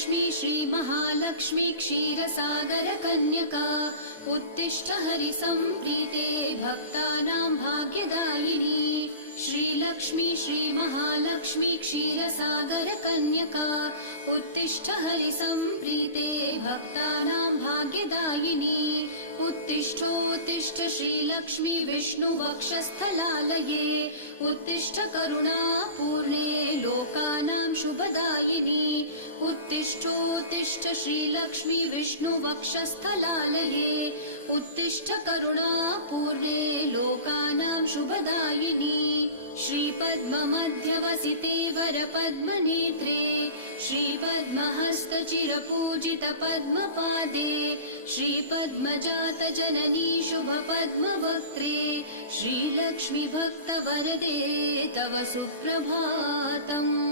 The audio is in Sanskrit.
श्रीलक्ष्मी श्रीमहालक्ष्मी क्षीरसागरकन्यका उत्तिष्ठ हरिसम्प्रीते भक्तानां भाग्यदायिनी। श्रीलक्ष्मी श्रीमहालक्ष्मी क्षीरसागरकन्यका उत्तिष्ठ हरिसम्प्रीते भक्तानां भाग्यदायिनी। उत्तिष्ठोत्तिष्ठ श्रीलक्ष्मी विष्णुवक्षस्थलालये उत्तिष्ठ करुणापूर्णे लोकानां शुभदायिनी। उत्तिष्ठोत्तिष्ठ श्रीलक्ष्मी विष्णुवक्षस्थलालये उत्तिष्ठ करुणापूर्णे लोकानां शुभदायिनी। श्रीपद्ममध्यवसिते वरपद्मनेत्रे श्रीपद्महस्तचिरपूजितपद्मपादे श्रीपद्मजातजननी शुभपद्मवक्त्रे श्रीलक्ष्मी भक्तवरदे तव सुप्रभातम्।